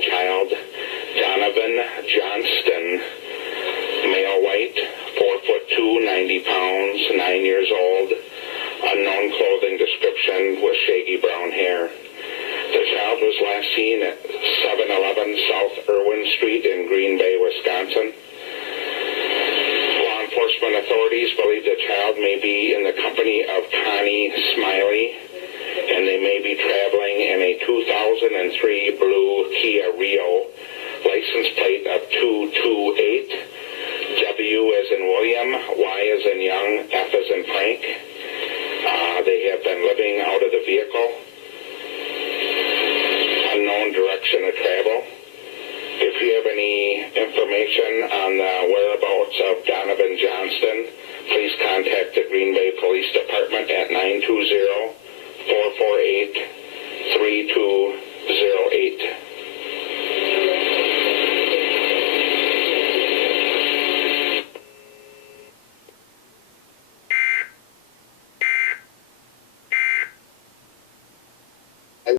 child, Donovan Johnston, male white, 4'2", 90 pounds, 9 years old, unknown clothing description with shaggy brown hair. The child was last seen at 711 South Irwin Street in Green Bay, Wisconsin. Law enforcement authorities believe the child may be in the company of Connie Smiley, and they may be traveling in a 2003 blue Kia Rio, license plate of 228, W as in William, Y as in Young, F as in Frank. They have been living out of the vehicle. Unknown direction of travel. If you have any information on the whereabouts of Donovan Johnston, please contact the Green Bay Police Department at 920-448-32